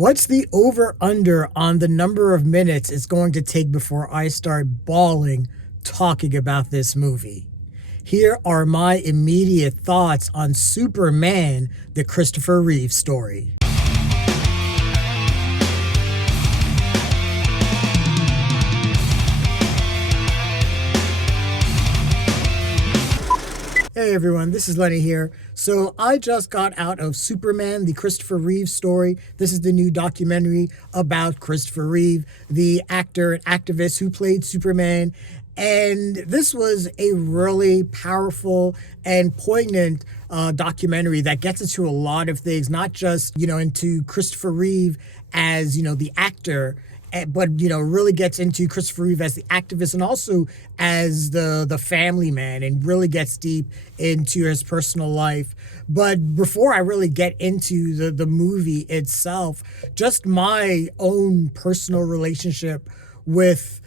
What's the over-under on the number of minutes it's going to take before I start bawling talking about this movie? Here are my immediate thoughts on Superman, the Christopher Reeve Story. Hey everyone, this is Lenny here. So I just got out of Superman, the Christopher Reeve Story. This is the new documentary about Christopher Reeve, the actor and activist who played Superman. And this was a really powerful and poignant documentary that gets into a lot of things, not just, into Christopher Reeve as, the actor, but really gets into Christopher Reeve as the activist and also as the family man, and really gets deep into his personal life. But before I really get into the movie itself, just my own personal relationship with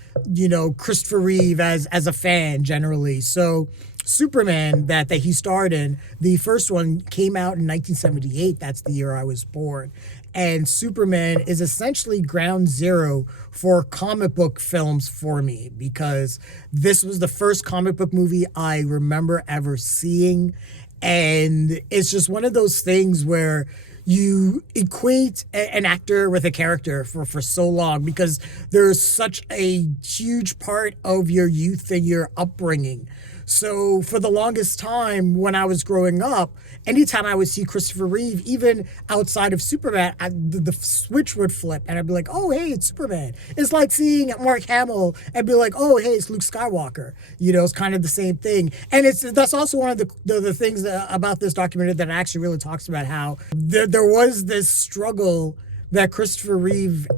Christopher Reeve as a fan generally. So Superman that he starred in, the first one came out in 1978. That's the year I was born. And Superman is essentially ground zero for comic book films for me, because this was the first comic book movie I remember ever seeing. And it's just one of those things where you equate an actor with a character for so long, because there's such a huge part of your youth and your upbringing. So for the longest time when I was growing up, anytime I would see Christopher Reeve, even outside of Superman, the switch would flip and I'd be like, oh, hey, it's Superman. It's like seeing Mark Hamill and be like, oh, hey, it's Luke Skywalker. It's kind of the same thing. And that's also one of the things about this documentary that actually really talks about how there was this struggle that Christopher Reeve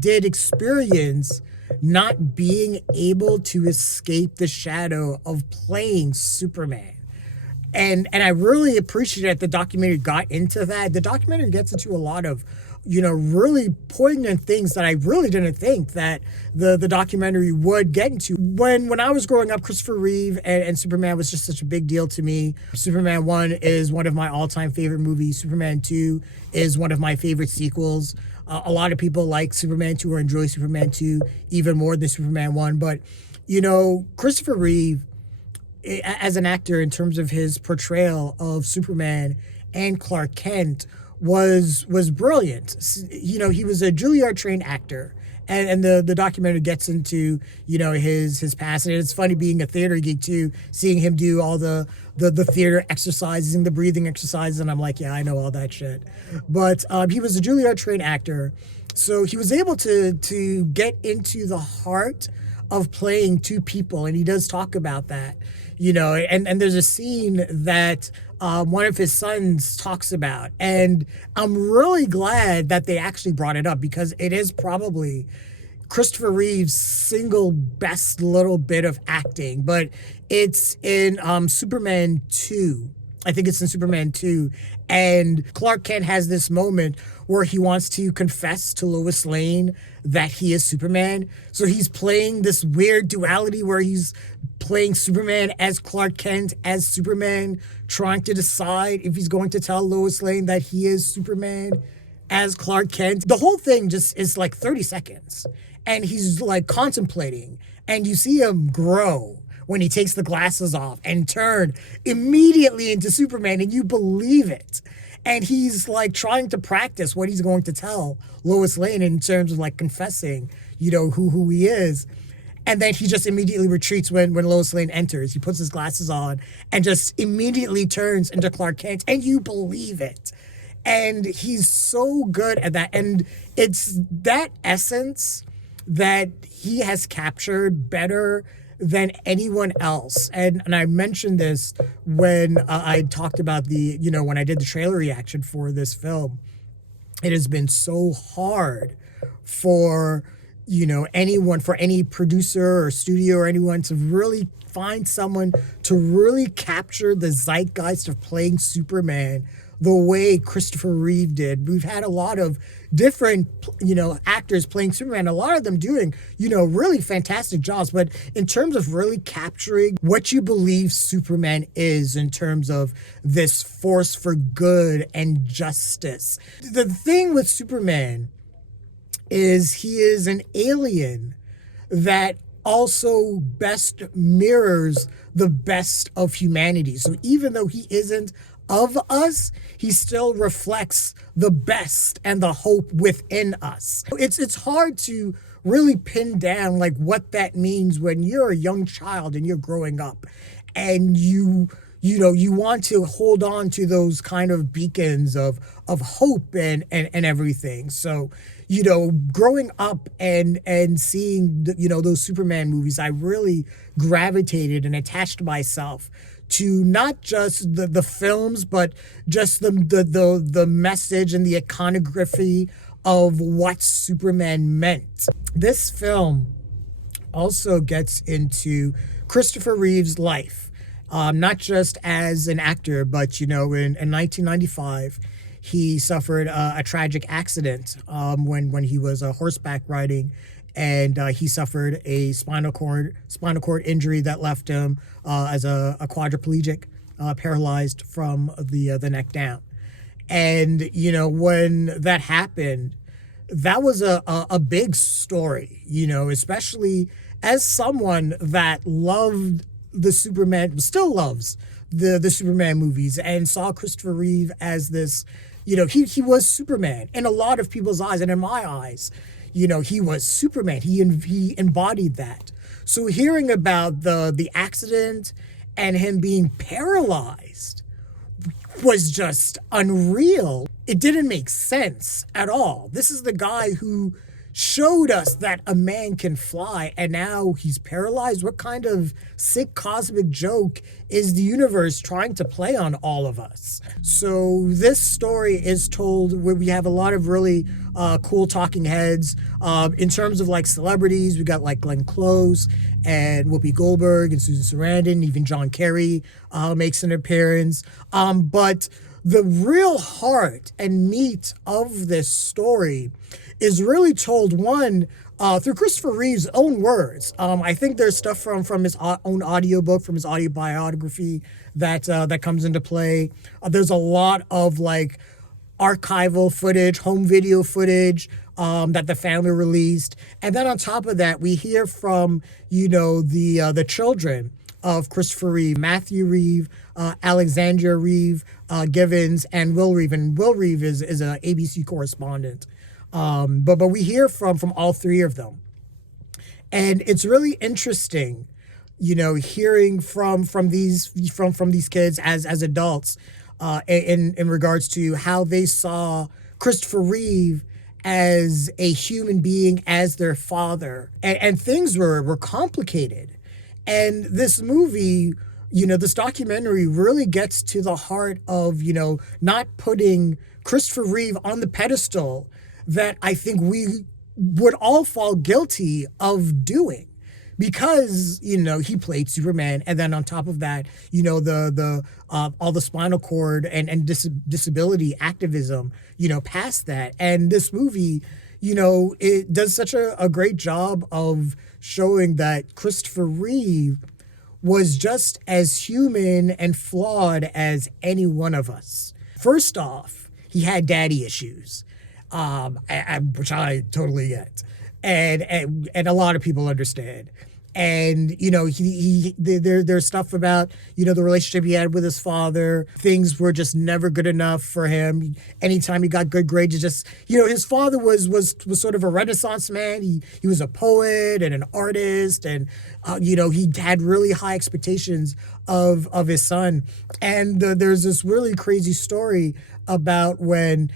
did experience, not being able to escape the shadow of playing Superman. And I really appreciate that the documentary got into that. The documentary gets into a lot of, really poignant things that I really didn't think that the documentary would get into. When I was growing up, Christopher Reeve and Superman was just such a big deal to me. Superman 1 is one of my all-time favorite movies. Superman 2 is one of my favorite sequels. A lot of people like Superman 2 or enjoy Superman 2 even more than Superman 1. But, Christopher Reeve, as an actor, in terms of his portrayal of Superman and Clark Kent, was brilliant. He was a Juilliard-trained actor. And the documentary gets into, his past. And it's funny being a theater geek, too, seeing him do all the theater exercises and the breathing exercises. And I'm like, yeah, I know all that shit. But he was a Juilliard-trained actor. So he was able to get into the heart of playing two people. And he does talk about that, and there's a scene that one of his sons talks about. And I'm really glad that they actually brought it up, because it is probably Christopher Reeve's single best little bit of acting. But it's in Superman 2. I think it's in Superman 2. And Clark Kent has this moment where he wants to confess to Lois Lane that he is Superman. So he's playing this weird duality where he's playing Superman as Clark Kent, as Superman, trying to decide if he's going to tell Lois Lane that he is Superman as Clark Kent. The whole thing just is like 30 seconds. And he's like contemplating. And you see him grow when he takes the glasses off and turn immediately into Superman, and you believe it. And he's like trying to practice what he's going to tell Lois Lane in terms of like confessing, who he is. And then he just immediately retreats when Lois Lane enters. He puts his glasses on and just immediately turns into Clark Kent, and you believe it. And he's so good at that. And it's that essence that he has captured better than anyone else. And I mentioned this when I talked about when I did the trailer reaction for this film. It has been so hard for, anyone, for any producer or studio or anyone to really find someone to really capture the zeitgeist of playing Superman the way Christopher Reeve did. We've had a lot of different, actors playing Superman, a lot of them doing, really fantastic jobs. But in terms of really capturing what you believe Superman is in terms of this force for good and justice, the thing with Superman is he is an alien that also best mirrors the best of humanity. So even though he isn't of us, he still reflects the best and the hope within us. It's hard to really pin down like what that means when you're a young child and you're growing up and you want to hold on to those kind of beacons of hope and everything. So, growing up and seeing, those Superman movies, I really gravitated and attached myself to not just the films, but just the message and the iconography of what Superman meant. This film also gets into Christopher Reeve's life, not just as an actor, but, in 1995, he suffered a tragic accident when he was horseback riding, and he suffered a spinal cord injury that left him as a quadriplegic, paralyzed from the neck down. And when that happened, that was a big story, especially as someone that loved the Superman, still loves the Superman movies, and saw Christopher Reeve as this, he was Superman in a lot of people's eyes, and in my eyes, he was Superman. He embodied that. So hearing about the accident and him being paralyzed was just unreal. It didn't make sense at all. This is the guy who showed us that a man can fly, and now he's paralyzed. What kind of sick cosmic joke is the universe trying to play on all of us? So this story is told where we have a lot of really cool talking heads. In terms of like celebrities, we got like Glenn Close and Whoopi Goldberg and Susan Sarandon. Even John Kerry makes an appearance. But the real heart and meat of this story is really told, one, through Christopher Reeve's own words. I think there's stuff from his own audiobook, from his audio biography that comes into play. There's a lot of like archival footage, home video footage that the family released. And then on top of that, we hear from, the children of Christopher Reeve, Matthew Reeve, Alexandria Reeve, Givens, and Will Reeve. And Will Reeve is an ABC correspondent. But we hear from all three of them. And it's really interesting, hearing from these kids as adults, in regards to how they saw Christopher Reeve as a human being, as their father. And things were complicated. And this movie, this documentary really gets to the heart of, not putting Christopher Reeve on the pedestal that I think we would all fall guilty of doing, because he played Superman, and then on top of that, the all the spinal cord and disability activism, past that. And this movie, it does such a great job of showing that Christopher Reeve was just as human and flawed as any one of us. First off, he had daddy issues. Which I totally get, and a lot of people understand. And there's stuff about the relationship he had with his father. Things were just never good enough for him. Anytime he got good grades, just his father was sort of a Renaissance man. He was a poet and an artist, and he had really high expectations of his son. And there's this really crazy story about when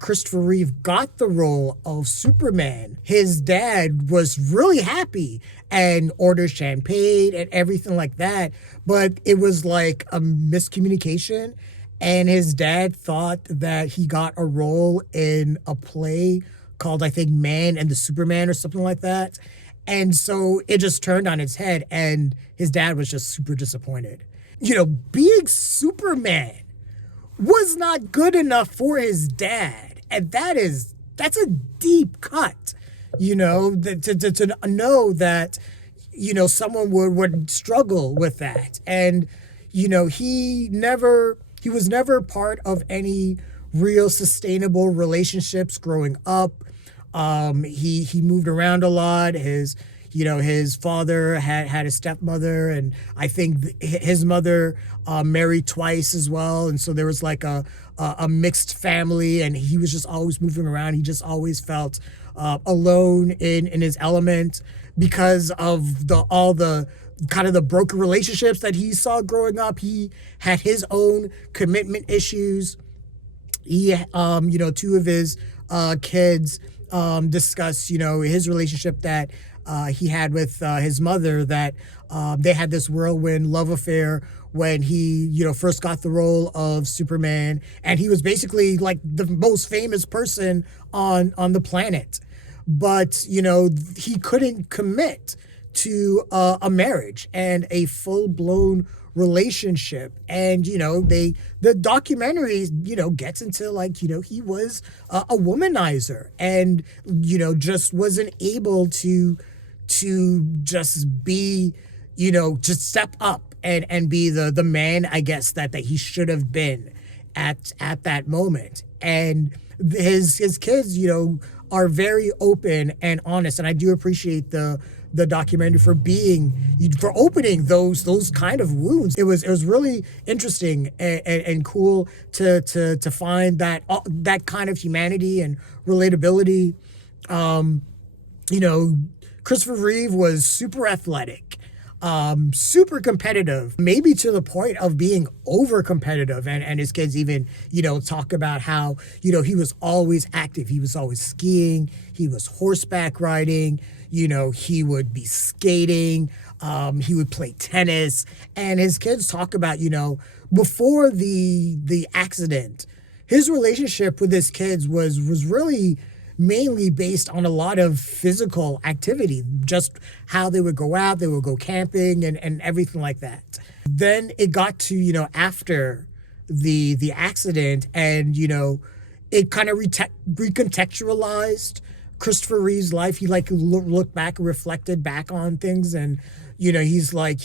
Christopher Reeve got the role of Superman. His dad was really happy and ordered champagne and everything like that, but it was like a miscommunication, and his dad thought that he got a role in a play called, I think, Man and the Superman or something like that. And so it just turned on its head, and his dad was just super disappointed. Being Superman was not good enough for his dad. And that's a deep cut, to know that, someone would struggle with that. And, he was never part of any real sustainable relationships growing up. He moved around a lot. His father had a stepmother, and I think his mother married twice as well, and so there was like a mixed family, and he was just always moving around. He just always felt alone in his element because of all the kind of the broken relationships that he saw growing up. He had his own commitment issues. Two of his kids discuss, his relationship that he had with his mother, that they had this whirlwind love affair when he, first got the role of Superman, and he was basically like the most famous person on the planet. But, he couldn't commit to a marriage and a full-blown relationship. And the documentary gets into like he was a womanizer, and just wasn't able to just be just step up and be the man, I guess, that he should have been at that moment. And his kids are very open and honest, and I do appreciate the documentary for opening those kind of wounds. It was really interesting and cool to find that kind of humanity and relatability. Christopher Reeve was super athletic, super competitive, maybe to the point of being over competitive. And his kids even, talk about how, he was always active. He was always skiing. He was horseback riding. He would be skating. He would play tennis. And his kids talk about, before the accident, his relationship with his kids was really mainly based on a lot of physical activity, just how they would go out, they would go camping and everything like that. Then it got to, after the accident, and, it kind of recontextualized Christopher Reeve's life. He like looked back and reflected back on things, and, he's like,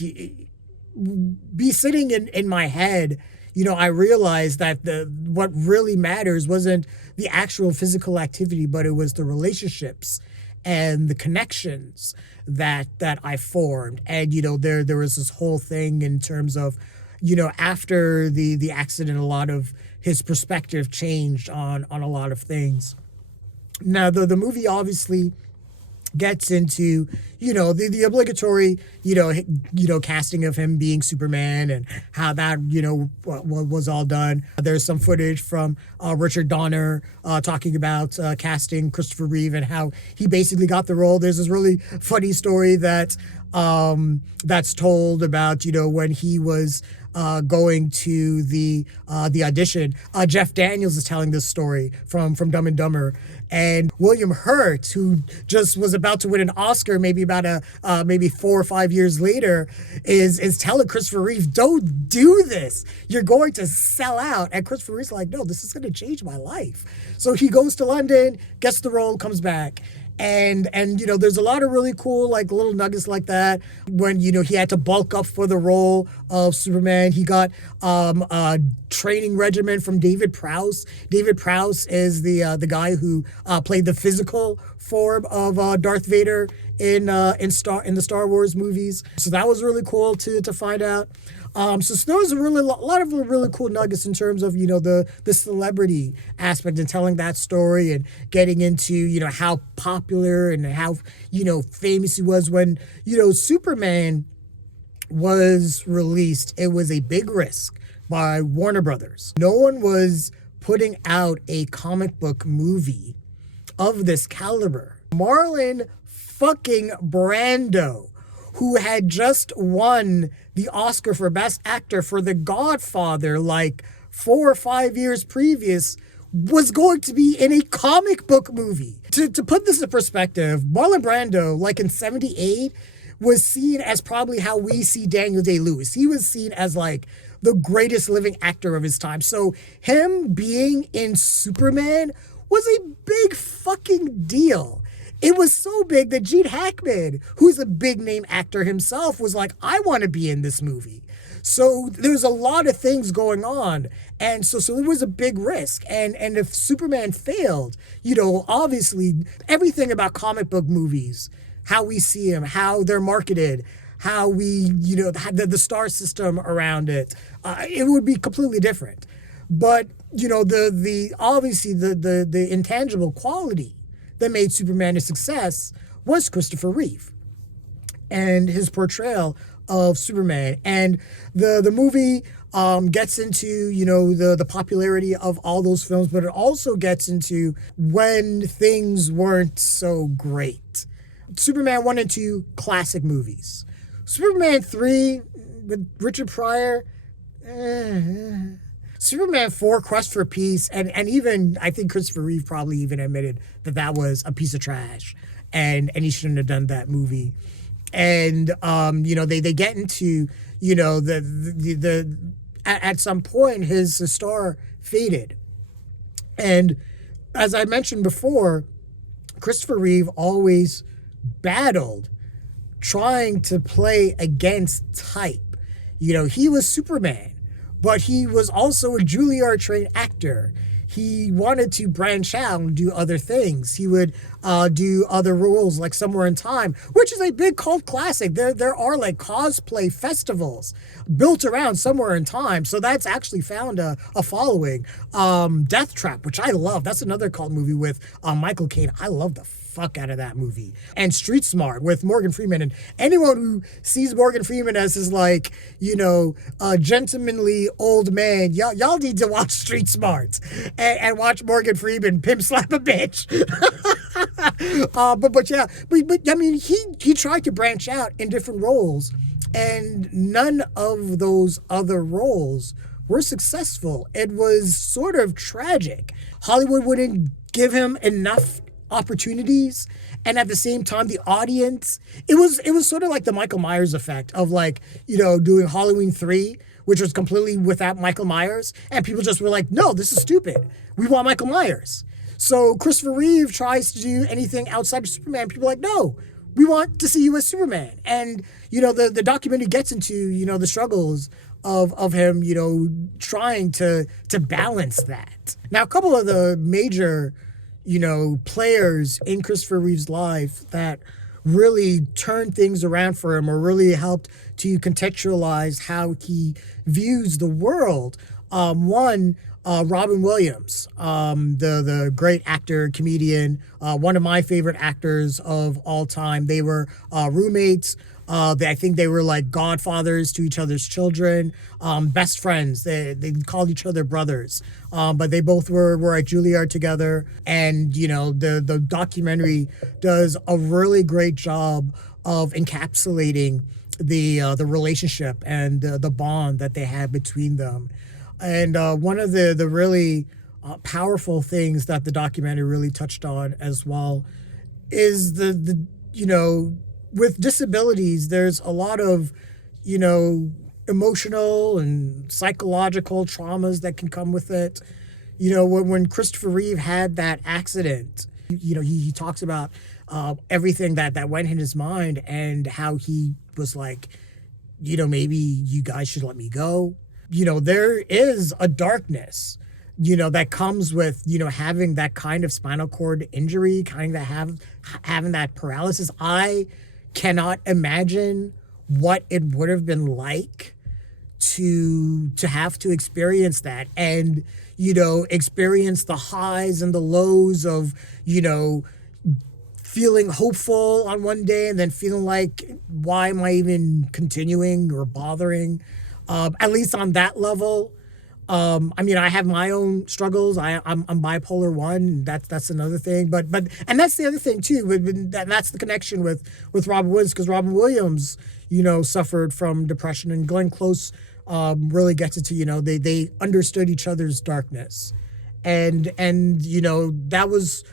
be sitting in my head, I realized that what really matters wasn't the actual physical activity, but it was the relationships and the connections that I formed. And, there was this whole thing in terms of, after the accident, a lot of his perspective changed on a lot of things. Now, the movie obviously gets into, the obligatory, casting of him being Superman and how that, was all done. There's some footage from Richard Donner talking about casting Christopher Reeve and how he basically got the role. There's this really funny story that's told about, when he was going to the audition. Jeff Daniels is telling this story from Dumb and Dumber, and William Hurt, who just was about to win an Oscar maybe about maybe 4 or 5 years later, is telling Christopher Reeve, "Don't do this. You're going to sell out." And Christopher Reeve's like, "No, this is going to change my life." So he goes to London, gets the role, comes back. And there's a lot of really cool like little nuggets like that. When he had to bulk up for the role of Superman, he got a training regimen from David Prowse. David Prowse is the guy who played the physical form of Darth Vader in the Star Wars movies. So that was really cool to find out. So there's a lot of really cool nuggets in terms of, the celebrity aspect and telling that story and getting into, how popular and how, famous he was when, Superman was released. It was a big risk by Warner Brothers. No one was putting out a comic book movie of this caliber. Marlon fucking Brando, who had just won the Oscar for Best Actor for The Godfather like 4 or 5 years previous, was going to be in a comic book movie. To put this in perspective, Marlon Brando, like in 78, was seen as probably how we see Daniel Day-Lewis. He was seen as like the greatest living actor of his time. So him being in Superman was a big fucking deal. It was so big that Gene Hackman, who's a big name actor himself, was like, I want to be in this movie. So there's a lot of things going on. And so it was a big risk. And if Superman failed, obviously everything about comic book movies, how we see them, how they're marketed, how we, the star system around it, it would be completely different. But, the obviously the intangible quality that made Superman a success was Christopher Reeve and his portrayal of Superman. And the movie gets into, the popularity of all those films, but it also gets into when things weren't so great. Superman 1 and 2, classic movies. Superman 3 with Richard Pryor, Superman 4, Quest for Peace, and even, I think Christopher Reeve probably even admitted that was a piece of trash, and he shouldn't have done that movie. And, they get into, at some point, his star faded. And as I mentioned before, Christopher Reeve always battled trying to play against type. He was Superman, but he was also a Juilliard-trained actor. He wanted to branch out and do other things. He would do other roles like Somewhere in Time, which is a big cult classic. There are like cosplay festivals built around Somewhere in Time. So that's actually found a following. Death Trap, which I love. That's another cult movie with Michael Caine. I love the fuck out of that movie. And Street Smart with Morgan Freeman. And anyone who sees Morgan Freeman as his like, a gentlemanly old man, y'all need to watch Street Smart and watch Morgan Freeman pimp slap a bitch. but I mean, he tried to branch out in different roles, and none of those other roles were successful. It was sort of tragic. Hollywood wouldn't give him enough opportunities, and at the same time the audience, it was sort of like the Michael Myers effect of like, doing Halloween 3, which was completely without Michael Myers, and people just were like, no, this is stupid, we want Michael Myers. So Christopher Reeve tries to do anything outside of Superman, people are like, no, we want to see you as Superman. And the documentary gets into the struggles of him trying to balance that. Now, a couple of the major players in Christopher Reeve's life that really turned things around for him or really helped to contextualize how he views the world. One, Robin Williams, the great actor, comedian, one of my favorite actors of all time. They were roommates. I think they were like godfathers to each other's children, best friends. They called each other brothers, but they both were at Juilliard together. And, the documentary does a really great job of encapsulating the relationship and the bond that they had between them. And one of the really powerful things that the documentary really touched on as well is the with disabilities, there's a lot of, emotional and psychological traumas that can come with it. When Christopher Reeve had that accident, he talks about everything that went in his mind and how he was like, maybe you guys should let me go. There is a darkness, that comes with, having that kind of spinal cord injury, kind of having that paralysis. I cannot imagine what it would have been like to have to experience that and, experience the highs and the lows of, feeling hopeful on one day and then feeling like, why am I even continuing or bothering? At least on that level. I have my own struggles. I'm bipolar 1. That's another thing. But and that's the other thing too. That's the connection with Robin Williams, because Robin Williams, suffered from depression, and Glenn Close really gets it to, they understood each other's darkness, and that was.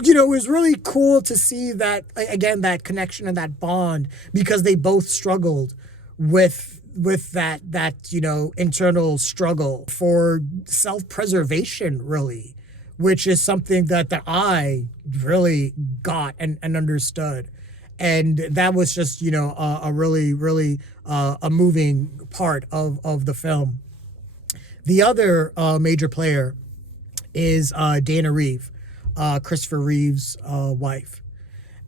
It was really cool to see that, again, that connection and that bond, because they both struggled with that internal struggle for self-preservation, really, which is something that I really got and understood. And that was just a really really a moving part of the film. The other major player is Dana Reeve, Christopher Reeve's wife,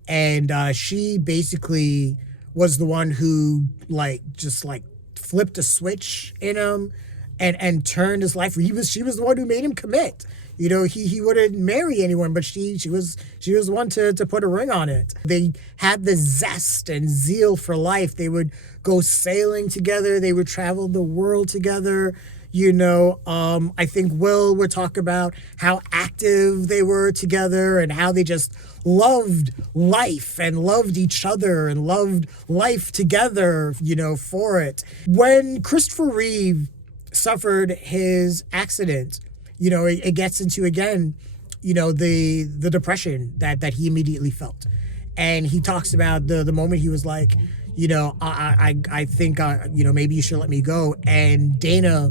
and she basically was the one who just flipped a switch in him and turned his life. She was the one who made him commit. He wouldn't marry anyone, but she was the one to put a ring on it. They had the zest and zeal for life. They would go sailing together. They would travel the world together. I think Will would talk about how active they were together and how they just loved life and loved each other and loved life together, for it. When Christopher Reeve suffered his accident, it gets into, again, the depression that he immediately felt. And he talks about the moment he was like, I think, maybe you should let me go. And Dana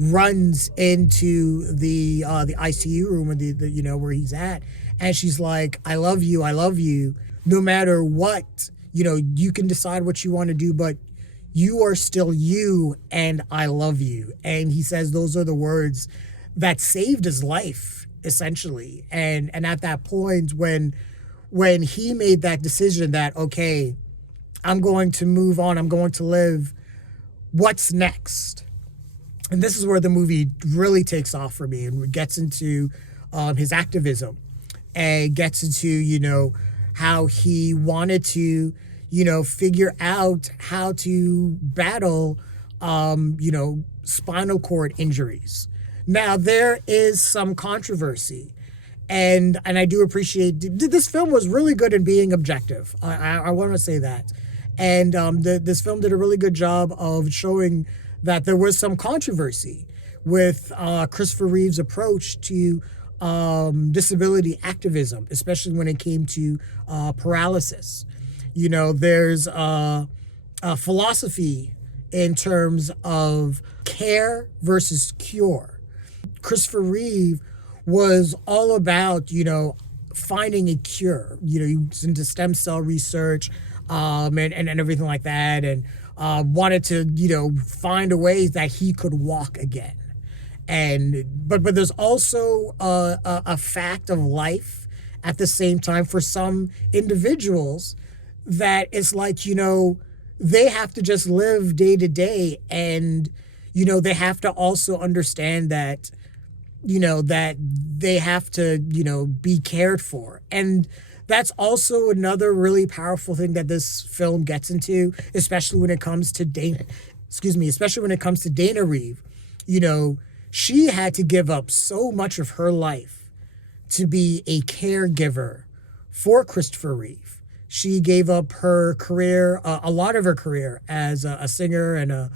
runs into the ICU room, or where he's at, and she's like, I love you, no matter what, you can decide what you want to do, but you are still you, and I love you. And he says those are the words that saved his life, essentially. And at that point, when he made that decision that, okay, I'm going to move on, I'm going to live, what's next? And this is where the movie really takes off for me and gets into his activism and gets into, how he wanted to, figure out how to battle, spinal cord injuries. Now, there is some controversy, and I do appreciate this film was really good in being objective. I want to say that. And this film did a really good job of showing that there was some controversy with Christopher Reeve's approach to disability activism, especially when it came to paralysis. There's a philosophy in terms of care versus cure. Christopher Reeve was all about, finding a cure. He was into stem cell research and everything like that, and wanted to, find a way that he could walk again. But there's also a fact of life at the same time for some individuals that it's like, they have to just live day to day, and, they have to also understand that, that they have to, be cared for. And that's also another really powerful thing that this film gets into, especially when it comes to Dana Reeve. She had to give up so much of her life to be a caregiver for Christopher Reeve. She gave up her career, a lot of her career as a singer and a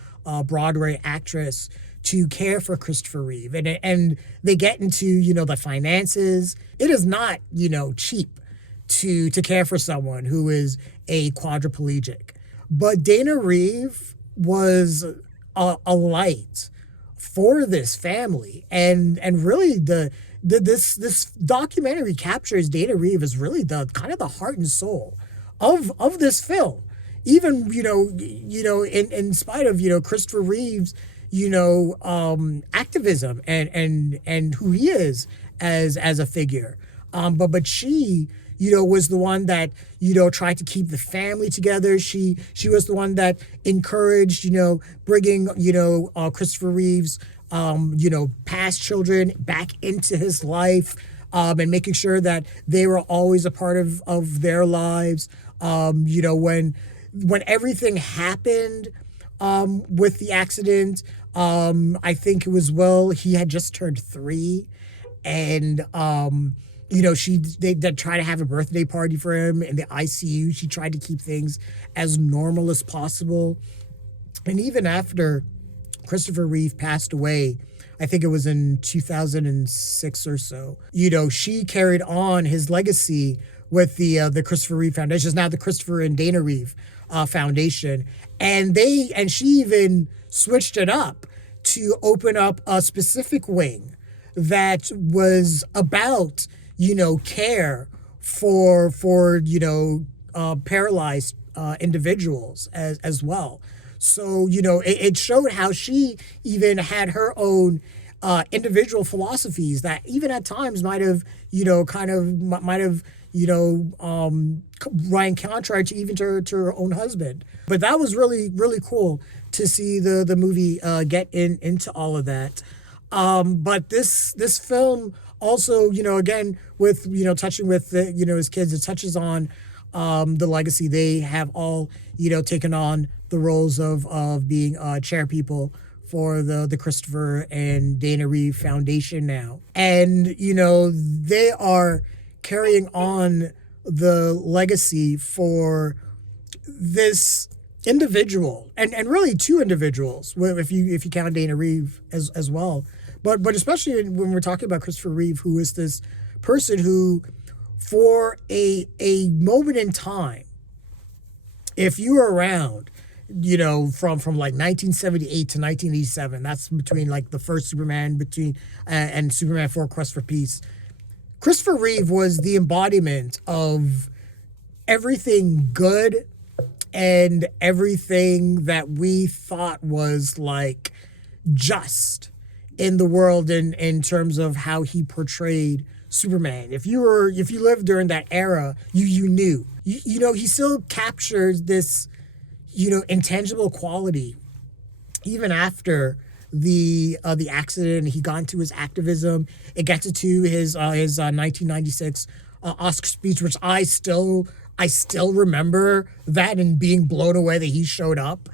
Broadway actress, to care for Christopher Reeve. And they get into, the finances. It is not, cheap to care for someone who is a quadriplegic. But Dana Reeve was a light for this family. And really this documentary captures Dana Reeve as really the kind of the heart and soul of this film. Even, in spite of, Christopher Reeve's, activism and who he is as a figure. But she, was the one that, tried to keep the family together. She was the one that encouraged, bringing, Christopher Reeve's, past children back into his life, and making sure that they were always a part of their lives. When everything happened, with the accident, I think it was Will, he had just turned 3, and, they tried to have a birthday party for him in the ICU. She tried to keep things as normal as possible. And even after Christopher Reeve passed away, I think it was in 2006 or so, she carried on his legacy with the Christopher Reeve Foundation. It's now the Christopher and Dana Reeve Foundation, and she even switched it up to open up a specific wing that was about care for paralyzed individuals as well. So it showed how she even had her own individual philosophies that even at times might have run contrary to even to her own husband. But that was really, really cool to see the movie get into all of that. But this film also, again, with, touching with, his kids, it touches on the legacy. They have all, taken on the roles of being chair people for the Christopher and Dana Reeve Foundation now. And, they are carrying on the legacy for this individual and really two individuals, if you count Dana Reeve as well. But especially when we're talking about Christopher Reeve, who is this person who, for a moment in time, if you were around, from like 1978 to 1987, that's between like the first Superman and Superman 4: Quest for Peace. Christopher Reeve was the embodiment of everything good and everything that we thought was like just in the world in terms of how he portrayed Superman. If you lived during that era, you knew. He still captures this, intangible quality even after the accident. He got into his activism. It gets into his 1996 Oscar speech, which I still remember that and being blown away that he showed up.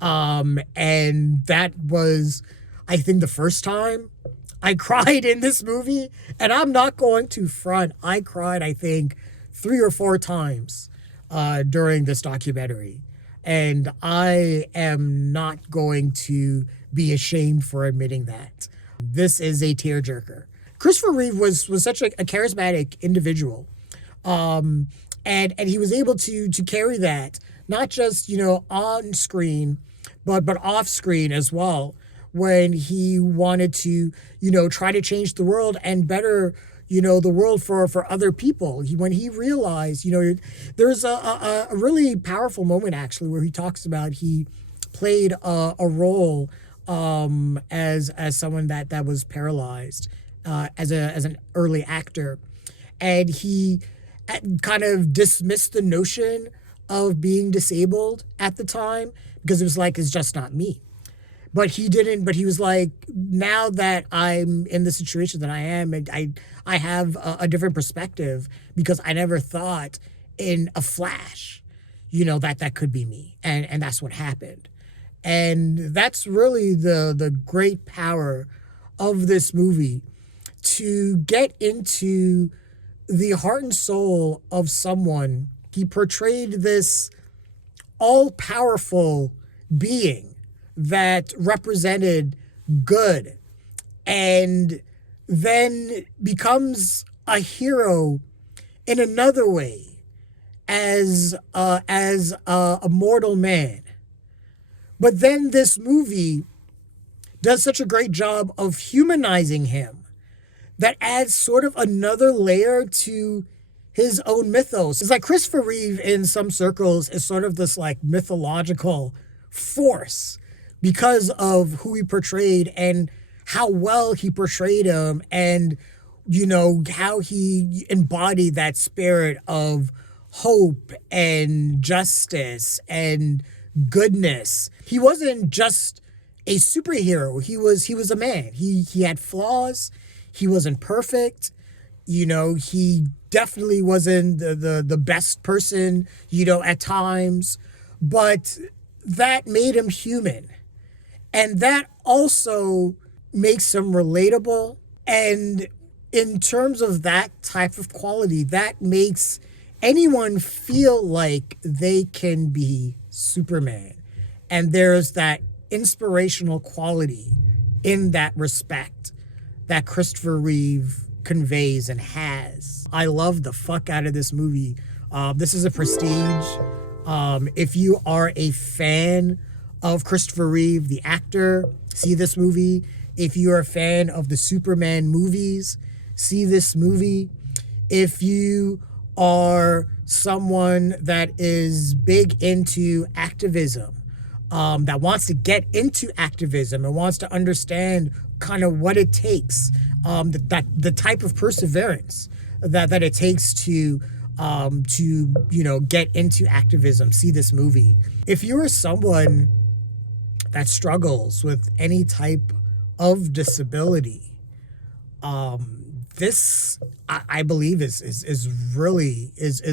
And that was, I think, the first time I cried in this movie. And I'm not going to front. I cried, I think, 3 or 4 times during this documentary. And I am not going to be ashamed for admitting that. This is a tearjerker. Christopher Reeve was such a charismatic individual. And he was able to carry that, not just, on screen, but off screen as well, when he wanted to, try to change the world and better, the world for other people. When he realized, there's a really powerful moment actually where he talks about he played a role as someone that was paralyzed as an early actor, and he kind of dismissed the notion of being disabled at the time because it was like, it's just not me. But he didn't. But he was like, now that I'm in the situation that I am, I have a different perspective because I never thought in a flash, that could be me, and that's what happened. And that's really the great power of this movie, to get into the heart and soul of someone. He portrayed this all-powerful being that represented good and then becomes a hero in another way as a mortal man. But then this movie does such a great job of humanizing him that adds sort of another layer to his own mythos. It's like Christopher Reeve in some circles is sort of this like mythological force because of who he portrayed and how well he portrayed him, and how he embodied that spirit of hope and justice and goodness. He wasn't just a superhero. He was a man. He had flaws. He wasn't perfect. He definitely wasn't the best person, at times, but that made him human. And that also makes him relatable. And in terms of that type of quality, that makes anyone feel like they can be Superman. And there's that inspirational quality in that respect that Christopher Reeve conveys and has. I love the fuck out of this movie. This is a prestige. If you are a fan of Christopher Reeve, the actor, see this movie. If you're a fan of the Superman movies, see this movie. If you are someone that is big into activism, that wants to get into activism and wants to understand kind of what it takes, the type of perseverance that it takes to get into activism, see this movie. If you're someone that struggles with any type of disability, this I believe is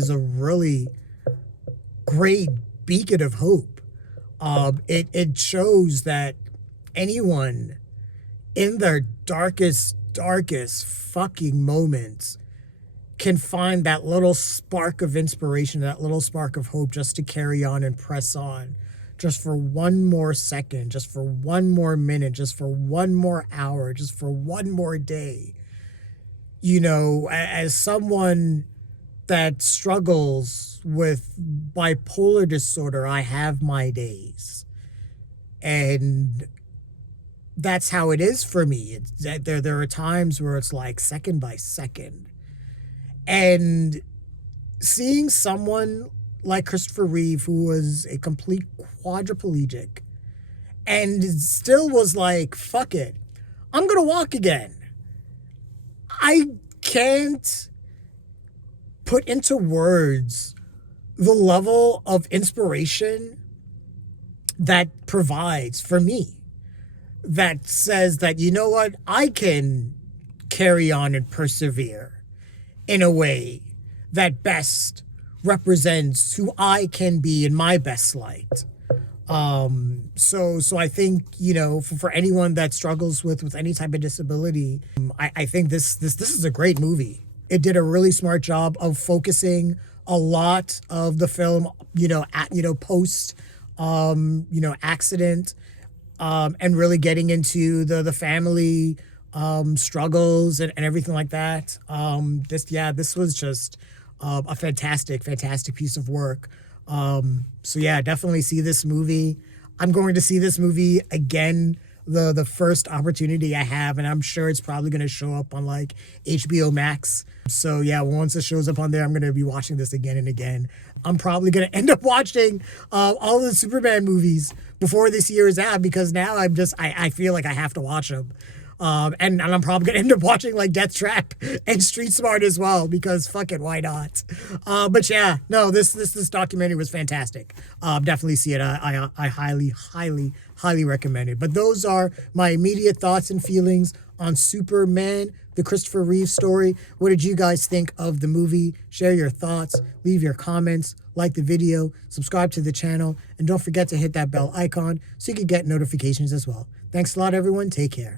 a really great beacon of hope. It shows that anyone in their darkest fucking moments can find that little spark of inspiration, that little spark of hope, just to carry on and press on, just for one more second, just for one more minute, just for one more hour, just for one more day. You know, as someone that struggles with bipolar disorder, I have my days. And that's how it is for me. There are times where it's like second by second. And seeing someone like Christopher Reeve, who was a complete quadriplegic, and still was like, fuck it, I'm going to walk again. I can't put into words the level of inspiration that provides for me, that says that, you know what, I can carry on and persevere in a way that best represents who I can be in my best light. So I think, you know, for anyone that struggles with any type of disability, I think this is a great movie. It did a really smart job of focusing a lot of the film, post, accident, and really getting into the family struggles and everything like that. This was just a fantastic piece of work. So yeah, definitely see this movie. I'm going to see this movie again the first opportunity I have, and I'm sure it's probably going to show up on like HBO Max. So yeah, once it shows up on there, I'm going to be watching this again and again. I'm probably going to end up watching all the Superman movies before this year is out, because now I feel like I have to watch them. And I'm probably going to end up watching like Death Trap and Street Smart as well, because fuck it, why not? But yeah, no, this documentary was fantastic. Definitely see it. I highly recommend it. But those are my immediate thoughts and feelings on Superman, the Christopher Reeve story. What did you guys think of the movie? Share your thoughts, leave your comments, like the video, subscribe to the channel, and don't forget to hit that bell icon so you can get notifications as well. Thanks a lot, everyone. Take care.